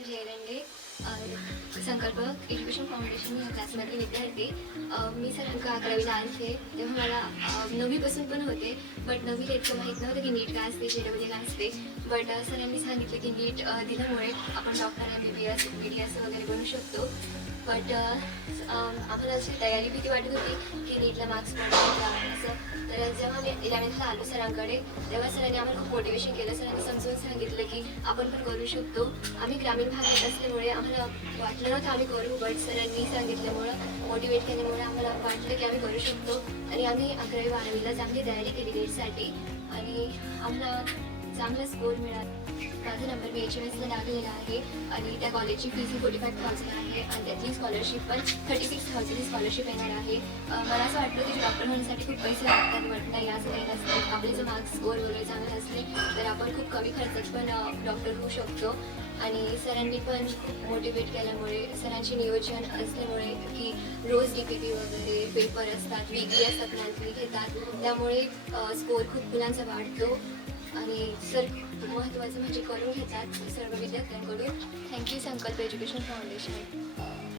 संजय रंडे, संकल्प education foundation या क्लासमधले विद्यार्थी. मी सर अंक 11वीला आले तेव्हा मला 9वीपासून पण होते, बट 9वीला इतकं माहीत नव्हतं की नीट काय असते, JEE काय असते. बट सरांनी सांगितलं की नीट दिल्यामुळे आपण डॉक्टर, MBBS, BDS वगैरे बनू शकतो. बट आम्हाला अशी तयारी भीती वाटत होती की नीटला मार्क्स पडणार असं. तर जेव्हा मी 11वीला आलो सरांकडे, तेव्हा सरांनी आम्हाला खूप मोटिवेशन केलं. सरांनी समजून सांगितलं की आपण पण करू शकतो. आम्ही ग्रामीण भागात असल्यामुळे आम्हाला वाटलं नव्हतं आम्ही करू, बट सरांनी सांगितल्यामुळं, मोटिवेट केल्यामुळे आम्हाला वाटलं की आम्ही करू शकतो. आणि आम्ही 11वी-12वीला चांगली तयारी केली नीटसाठी आणि आम्हाला चांगला स्कोर मिळाला. माझा नंबर BHMSला लागलेला आहे आणि त्या कॉलेजची फीज 45,000 आहे आणि त्यातली स्कॉलरशिप पण 36,000 ही स्कॉलरशिप येणार आहे. मला असं वाटतं की डॉक्टर होण्यासाठी खूप पैसे लागतात, बट नाही, असं काही नसतं. आपले जर मार्क्स स्कोर वगैरे चांगले असले तर आपण खूप कमी खर्चात पण डॉक्टर होऊ शकतो. आणि सरांनी पण खूप मोटिवेट केल्यामुळे, सरांचे नियोजन असल्यामुळे की रोज DPP वगैरे पेपर असतात, वीकली असतात, मंथली घेतात, त्यामुळे स्कोर खूप मुलांचा वाढतो. आणि सर महत्त्वाचं म्हणजे करून घेतात सर्व विद्यार्थ्यांकडून. थँक्यू संकल्प एज्युकेशन फाउंडेशन.